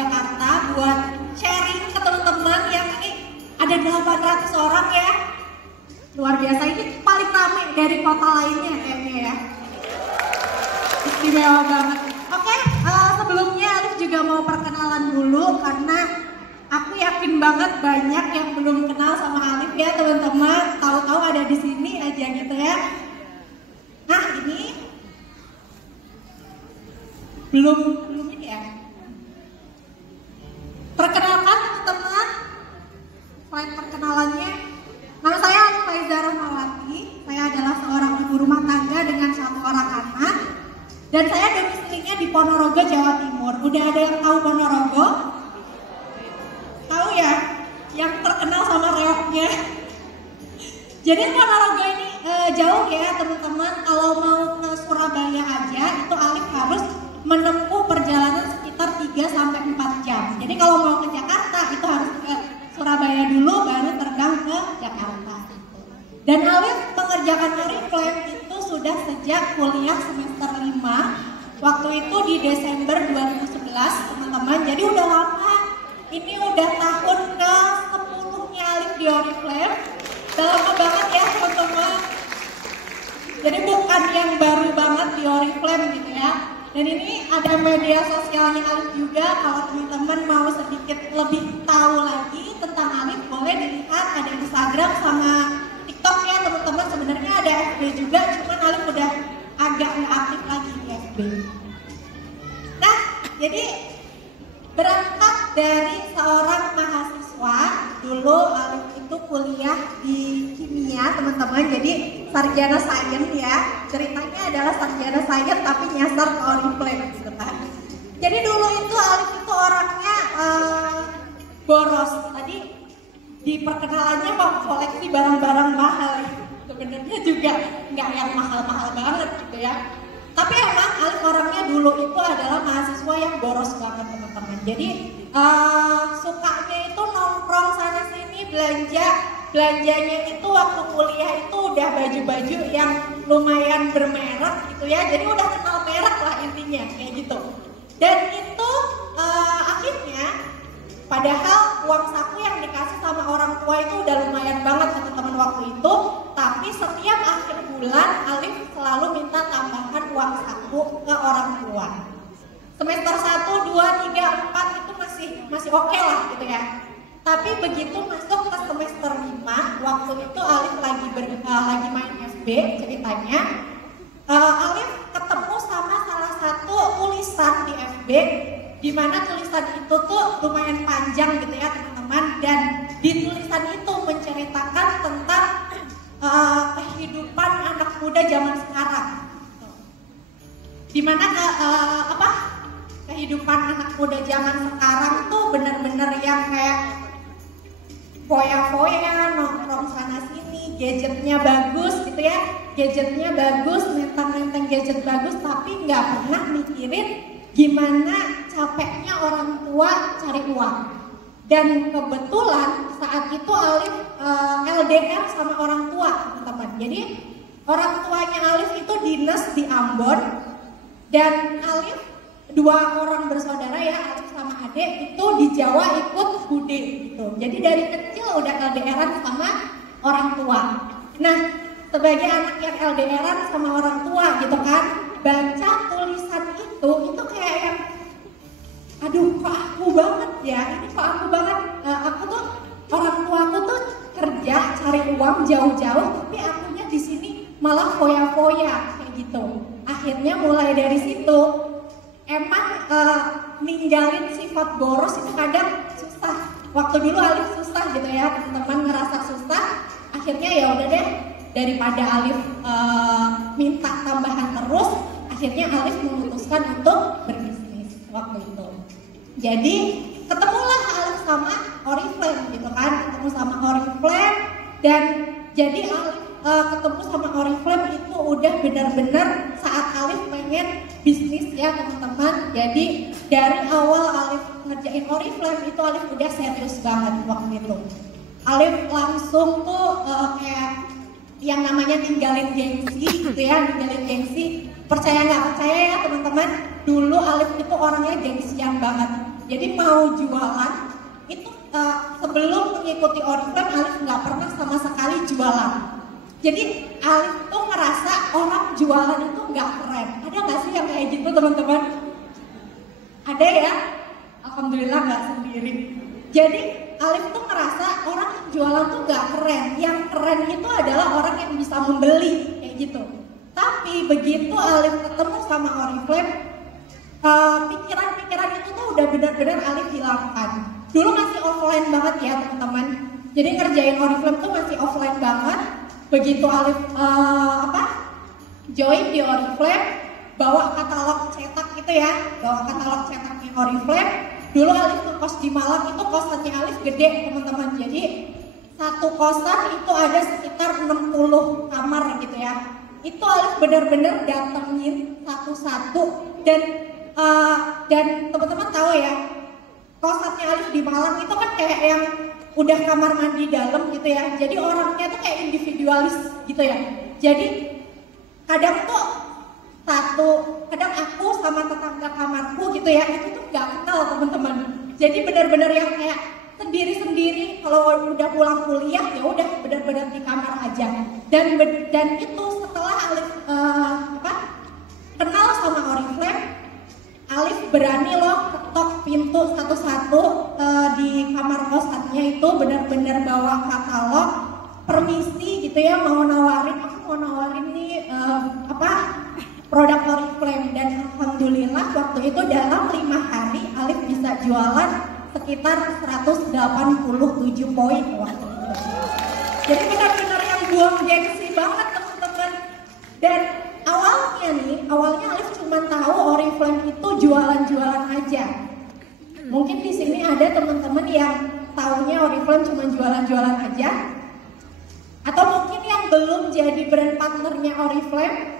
Jakarta buat sharing ke teman-teman yang ini ada 800 orang ya. Luar biasa, ini paling ramai dari kota lainnya kayaknya ya. Istimewa banget. Oke, sebelumnya Alif juga mau perkenalan dulu karena aku yakin banget banyak yang belum kenal sama Alif ya teman-teman. Tahu-tahu ada di sini aja gitu ya. Nah ini belum ini ya. Perkenalkan teman-teman. Selain perkenalannya, nama saya Alif Faiza Rahmawati. Saya adalah seorang ibu rumah tangga dengan 1 orang anak. Dan saya domisilinya di Ponorogo, Jawa Timur. Udah ada yang tahu Ponorogo? Tahu ya? Yang terkenal sama reoknya. Jadi Ponorogo ini jauh ya teman-teman. Kalau mau ke Surabaya aja, itu Alif harus menempuh perjalanan sekitar 3-4 jam. Jadi kalau mau ke Jakarta, itu harus ke Surabaya dulu, baru terbang ke Jakarta. Dan Alif mengerjakan Oriflame itu sudah sejak kuliah semester 5. Waktu itu di Desember 2011 teman-teman. Jadi udah lama. Ini udah tahun ke 10-nya Alif di Oriflame. Udah lama banget ya teman-teman. Jadi bukan yang baru banget di Oriflame gitu ya. Dan ini ada media sosialnya Alif juga. Kalau teman-teman mau sedikit lebih tahu lagi tentang Alif, boleh dilihat ada Instagram sama TikTok ya teman-teman. Sebenarnya ada FB juga, cuman Alif udah agak nggak aktif lagi di FB. Nah, jadi berangkat dari seorang mahasiswa, dulu Alif itu kuliah di kimia teman-teman. Jadi sarjana sains ya. Ceritanya adalah sarjana sains tapi nyasar ke Oriflame gitu kan. Jadi dulu itu Alif itu orangnya boros. Tadi di perkenalannya kok koleksi barang-barang mahal. Sebenarnya juga nggak yang mahal-mahal banget gitu ya. Tapi emang Alif orangnya dulu itu adalah mahasiswa yang boros banget teman-teman. Jadi sukanya itu nongkrong sana sini belanjanya itu waktu kuliah itu udah baju-baju yang lumayan bermerek gitu ya. Jadi udah kenal merek lah intinya kayak gitu. Dan itu akhirnya padahal uang saku yang dikasih sama orang tua itu udah lumayan banget teman-teman waktu itu. Tapi setiap akhir bulan Alif selalu minta tambahan uang saku ke orang tua. Semester 1, 2, 3, 4 itu masih oke lah gitu ya. Tapi begitu masuk ke semester 5, waktu itu Alif lagi main FB ceritanya. Alif ketemu sama salah satu tulisan di FB, di mana tulisan itu tuh lumayan panjang gitu ya teman-teman. Dan di tulisan itu menceritakan tentang kehidupan anak muda zaman sekarang. Dimana kehidupan anak muda zaman sekarang tuh bener-bener yang kayak foya-foya, nongkrong sana sini, gadgetnya bagus gitu ya. Gadgetnya bagus, nentang-nentang gadget bagus, tapi nggak pernah mikirin gimana capeknya orang tua cari uang. Dan kebetulan saat itu Alif LDR sama orang tua teman-teman. Jadi orang tuanya Alif itu dinas di Ambon. Dan Alif 2 orang bersaudara ya, Alif sama adik itu di Jawa ikut bude gitu. Jadi dari kecil udah LDR-an sama orang tua. Nah, sebagai anak yang LDR-an sama orang tua gitu kan, baca tulisan itu kayak yang aduh kok aku banget ya, ini kok aku banget. Aku tuh orang tua aku tuh kerja cari uang jauh-jauh, tapi akunya di sini malah foya-foya kayak gitu. Akhirnya mulai dari situ emang ninggalin sifat boros itu kadang susah. Waktu dulu Alif susah gitu ya, teman-teman ngerasa susah. Akhirnya ya udah deh, daripada Alif minta tambahan terus, akhirnya Alif memutuskan untuk berbisnis waktu itu. Jadi ketemulah Alif sama Oriflame gitu kan, ketemu sama Oriflame. Dan jadi Alif ketemu sama Oriflame itu udah benar-benar saat Alif pengen bisnis ya teman-teman. Jadi dari awal Alif ngerjain Oriflame itu Alif udah serius banget waktu itu. Alif langsung tuh kayak yang namanya ninggalin gengsi gitu ya, ninggalin gengsi. Percaya nggak percaya ya teman-teman, dulu Alif itu orangnya gengsian banget. Jadi mau jualan itu sebelum mengikuti Oriflame Alif nggak pernah sama sekali jualan. Jadi Alif tuh ngerasa orang jualan itu nggak keren. Ada nggak sih yang kayak gitu teman-teman? Ada ya? Alhamdulillah nggak sendiri. Jadi Alif tuh ngerasa orang jualan tuh nggak keren. Yang keren itu adalah orang yang bisa membeli kayak gitu. Tapi begitu Alif ketemu sama Oriflame, pikiran-pikiran itu tuh udah benar-benar Alif hilangkan. Dulu masih offline banget ya teman-teman. Jadi ngerjain Oriflame tuh masih offline banget. Begitu Alif join di Oriflame, bawa katalog cetak gitu ya, bawa katalog cetaknya Oriflame. Dulu Alif tuh kos di Malang, itu kosannya Alif gede teman-teman. Jadi satu kosan itu ada sekitar 60 kamar gitu ya. Itu Alif benar-benar datengin satu-satu dan teman-teman tahu ya, kosannya Alif di Malang itu kan kayak yang udah kamar mandi dalam gitu ya. Jadi orangnya tuh kayak individualis gitu ya. Jadi kadang aku sama tetangga kamarku gitu ya, itu tuh nggak kenal teman-teman. Jadi benar-benar yang kayak sendiri-sendiri. Kalau udah pulang kuliah ya udah benar-benar di kamar aja. Dan itu setelah Alif kenal sama Oriflame, Alif berani loh ketok pintu satu-satu di kamar kosannya itu, benar-benar bawa katalog, permisi gitu ya, mau nawarin nih produk Oriflame. Dan alhamdulillah waktu itu dalam 5 hari Alif bisa jualan sekitar 187 poin waktu itu. Jadi benar-benar yang buang gengsi banget teman-teman. Dan awalnya Alif cuma tahu Oriflame itu jualan-jualan aja. Mungkin di sini ada teman-teman yang taunya Oriflame cuma jualan-jualan aja, atau mungkin yang belum jadi brand partnernya Oriflame.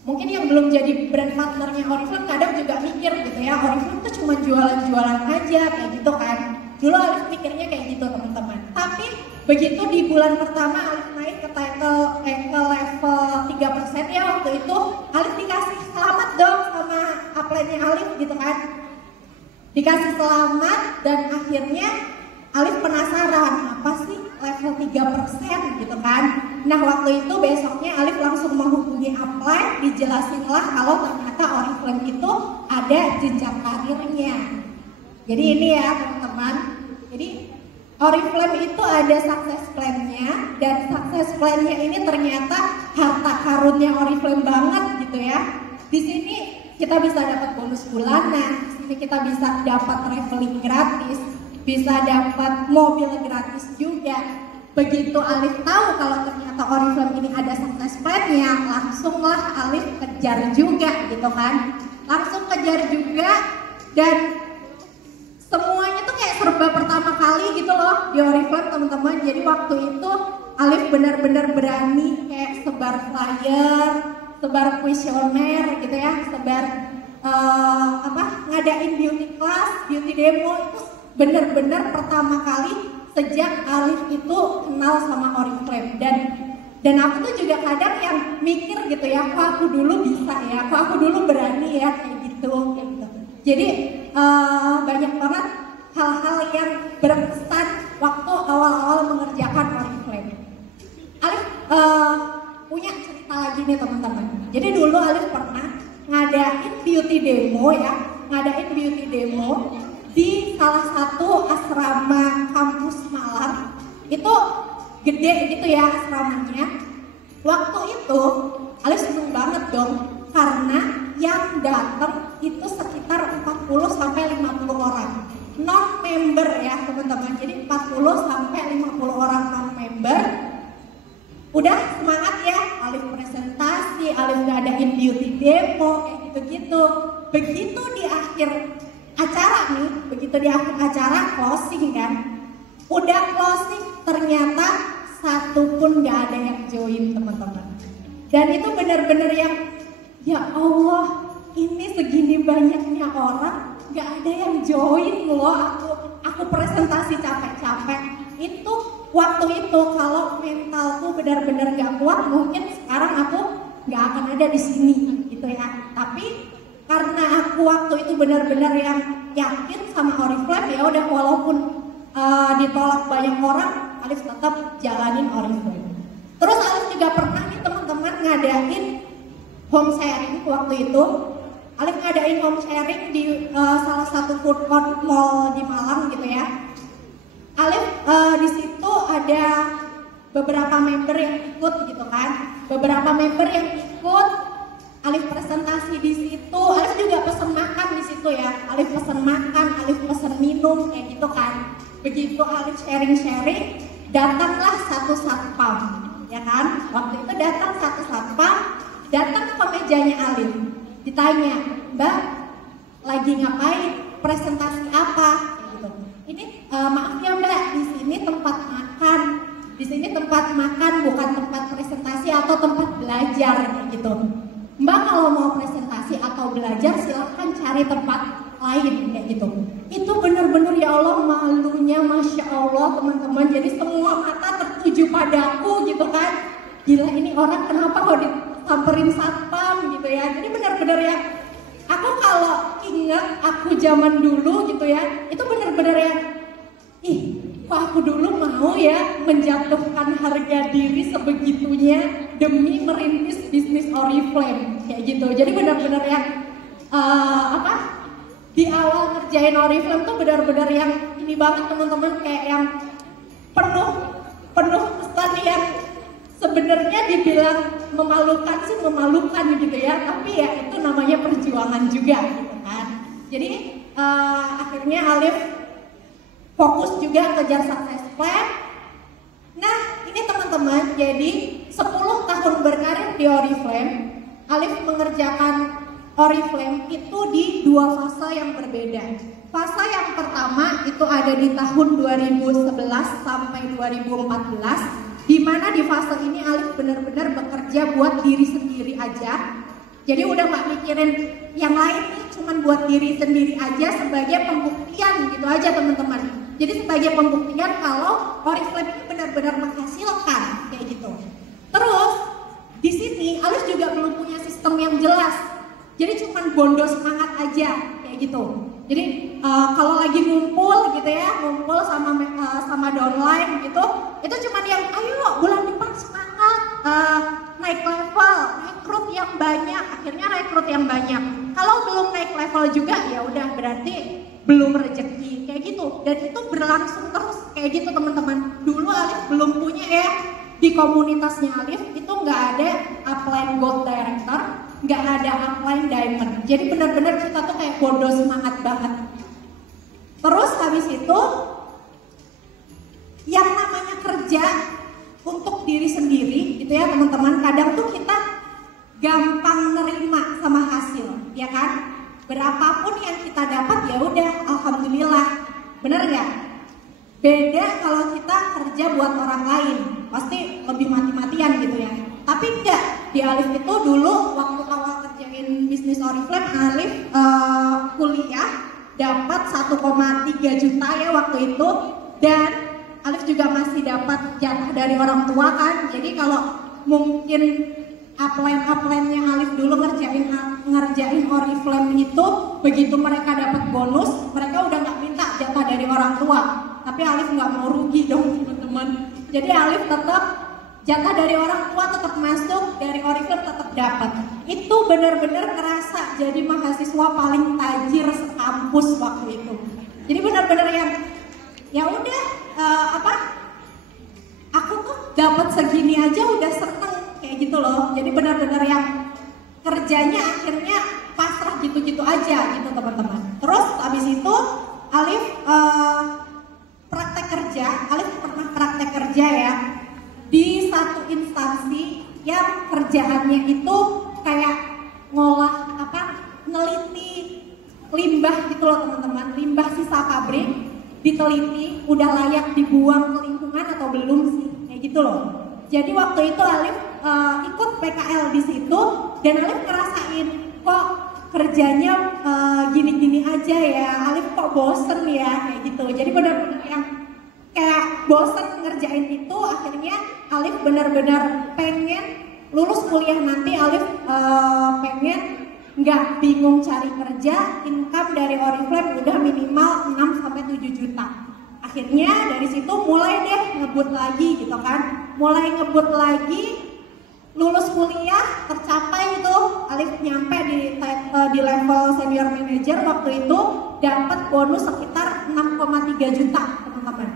Mungkin yang belum jadi brand partnernya Oriflame kadang juga mikir gitu ya, Oriflame itu cuma jualan-jualan aja kayak gitu kan. Dulu Alif mikirnya kayak gitu teman-teman. Tapi begitu di bulan pertama Alif naik ke level 3% ya, waktu itu Alif dikasih selamat dong sama upline-nya Alif gitu kan. Dikasih selamat dan akhirnya Alif penasaran apa sih level 3% gitu kan. Nah waktu itu besoknya Alif langsung menghubungi upline, dijelasinlah kalau ternyata Oriflame itu ada jenjang karirnya. Jadi ini ya teman-teman, jadi Oriflame itu ada success plan-nya, dan success plan-nya ini ternyata harta karunnya Oriflame banget gitu ya. Di sini kita bisa dapat bonus bulanan, di sini kita bisa dapat traveling gratis, bisa dapat mobil gratis juga. Begitu Alif tahu kalau ternyata Oriflame ini ada success plan-nya, langsunglah Alif kejar juga gitu kan. Langsung kejar juga, dan semuanya tuh kayak serba pertama kali gitu loh di Oriflame teman-teman. Jadi waktu itu Alif benar-benar berani kayak sebar flyer, sebar kuesioner gitu ya, sebar ngadain beauty class, beauty demo. Itu benar-benar pertama kali sejak Alif itu kenal sama Oriflame. Dan aku tuh juga kadang yang mikir gitu ya, kok aku dulu bisa ya, kok aku dulu berani ya kayak gitu. Jadi banyak banget hal-hal yang berkesan waktu awal-awal mengerjakan Oriflame. Alif punya cerita lagi nih teman-teman. Jadi dulu Alif pernah ngadain beauty demo di salah satu asrama kampus Malang. Itu gede gitu ya asramanya. Waktu itu Alif seneng banget dong, karena yang datang itu sekitar 40-50 orang non-member ya teman-teman. Jadi 40-50 orang non-member. Udah semangat ya, Alif presentasi, Alif ngadain beauty demo kayak gitu-gitu. Begitu di akhir acara closing kan, udah closing ternyata satu pun gak ada yang join teman-teman. Dan itu benar-benar yang ya Allah, ini segini banyaknya orang gak ada yang join loh. Aku presentasi capek-capek. Itu waktu itu kalau mentalku benar-benar gak kuat, mungkin sekarang aku gak akan ada di sini gitu ya. Tapi karena aku waktu itu benar-benar yang yakin sama Oriflame, ya udah walaupun ditolak banyak orang, Alif tetap jalanin Oriflame. Terus Alif juga pernah nih teman-teman ngadain home sharing waktu itu. Alif ngadain home sharing di salah satu food court mall di Malang gitu ya. Alif di situ ada beberapa member yang ikut gitu kan. Beberapa member yang ikut, Alif presentasi di situ. Alif juga pesen makan di situ ya. Alif pesen makan, Alif pesen minum kayak gitu kan. Begitu Alif sharing-sharing, datanglah satu satpam, ya kan? Waktu itu datang satu satpam, datang ke mejanya Alif. Ditanya, Mbak, lagi ngapain? Presentasi apa? Gitu. Ini maaf ya Mbak, di sini tempat makan. Di sini tempat makan, bukan tempat presentasi atau tempat belajar gitu. Mbak kalau mau presentasi atau belajar silahkan cari tempat lain kayak gitu. Itu bener-bener ya Allah malunya, Masya Allah teman-teman. Jadi semua mata tertuju padaku gitu kan. Gila ini orang kenapa kok disamperin satpam gitu ya. Jadi bener-bener ya, aku kalau ingat aku zaman dulu gitu ya, itu bener-bener ya, ih kok aku dulu mau ya menjatuhkan harga diri sebegitunya demi merintis bisnis Oriflame kayak gitu. Jadi benar-benar yang di awal ngerjain Oriflame tuh benar-benar yang ini banget teman-teman, kayak yang penuh pesan yang sebenarnya dibilang memalukan sih memalukan gitu ya, tapi ya itu namanya perjuangan juga gitu kan. Jadi akhirnya Alif fokus juga kejar sukses plan. Nah ini teman-teman, jadi 10 tahun berkarir di Oriflame, Alif mengerjakan Oriflame itu di 2 fase yang berbeda. Fase yang pertama itu ada di tahun 2011 sampai 2014, di mana di fase ini Alif benar-benar bekerja buat diri sendiri aja. Jadi udah gak mikirin yang lain nih, cuman buat diri sendiri aja sebagai pembuktian gitu aja teman-teman. Jadi sebagai pembuktian kalau Oriflame ini benar-benar menghasilkan kayak gitu. Terus di sini Alif juga belum punya sistem yang jelas. Jadi cuman bondo semangat aja kayak gitu. Jadi kalau lagi ngumpul gitu ya, ngumpul sama downline gitu, itu cuman yang ayo bulan depan semangat, naik level, rekrut yang banyak, akhirnya rekrut yang banyak. Kalau belum naik level juga ya udah berarti belum rezeki kayak gitu. Dan itu berlangsung terus kayak gitu teman-teman. Dulu Alif belum punya ya, di komunitasnya Alif itu nggak ada upline gold director, nggak ada upline diamond. Jadi benar-benar kita tuh kayak bondo semangat banget. Terus habis itu yang namanya kerja untuk diri sendiri gitu ya teman-teman, kadang tuh kita gampang nerima sama hasil, ya kan? Berapapun yang kita dapat ya udah alhamdulillah, bener nggak? Beda kalau kita kerja buat orang lain, pasti lebih mati-matian gitu ya. Tapi enggak, di Alif itu dulu waktu awal kerjain bisnis Oriflame, Alif kuliah dapat 1,3 juta ya waktu itu, dan Alif juga masih dapat jatah dari orang tua kan. Jadi kalau mungkin upline-nya Alif dulu ngerjain Oriflame itu, begitu mereka dapat bonus, mereka udah nggak minta jatah dari orang tua. Tapi Alif nggak mau rugi dong teman-teman. Jadi Alif tetap jatah dari orang tua tetap masuk, dari Oriflame tetap dapat. Itu benar-benar kerasa jadi mahasiswa paling tajir sekampus waktu itu. Jadi benar-benar yang ya udah aku tuh dapat segini aja udah seneng kayak gitu loh. Jadi benar-benar yang kerjanya akhirnya pasrah gitu-gitu aja gitu teman-teman. Terus habis itu Alif praktek kerja. Alif pernah praktek kerja ya di satu instansi yang kerjaannya itu kayak ngolah neliti limbah gitu loh teman-teman. Limbah sisa pabrik diteliti udah layak dibuang ke lingkungan atau belum sih, kayak gitu loh. Jadi waktu itu Alif ikut PKL di situ dan Alif ngerasain kok kerjanya gini-gini aja ya, Alif kok bosen ya kayak gitu. Jadi benar-benar yang kayak bosen ngerjain itu, akhirnya Alif benar-benar pengen lulus kuliah nanti. Alif pengen nggak bingung cari kerja, income dari Oriflame udah minimal 6-7 juta. Akhirnya dari situ mulai deh ngebut lagi gitu kan, mulai ngebut lagi, lulus kuliah tercapai itu, Alif nyampe di level senior manager waktu itu, dapat bonus sekitar 6,3 juta teman-teman.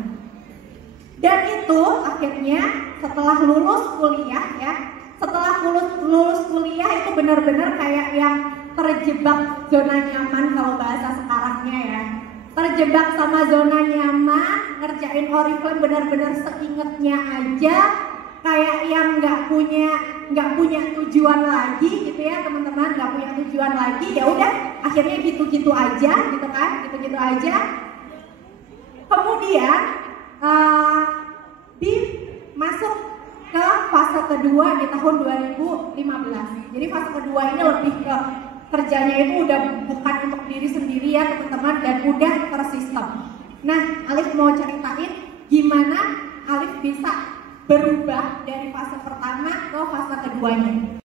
Dan itu akhirnya setelah lulus kuliah ya, setelah lulus kuliah itu benar-benar kayak yang terjebak zona nyaman kalau bahasa sekarangnya ya. Terjebak sama zona nyaman, ngerjain Oriflame benar-benar seingetnya aja, kayak yang nggak punya tujuan lagi gitu ya teman-teman, nggak punya tujuan lagi, ya udah akhirnya gitu-gitu aja gitu kan, gitu-gitu aja. Kemudian masuk ke fase kedua di tahun 2015. Jadi fase kedua ini lebih ke kerjanya itu udah bukan untuk diri sendiri ya teman-teman, dan udah tersistem. Nah, Alif mau ceritain gimana Alif bisa berubah dari fase pertama ke fase keduanya.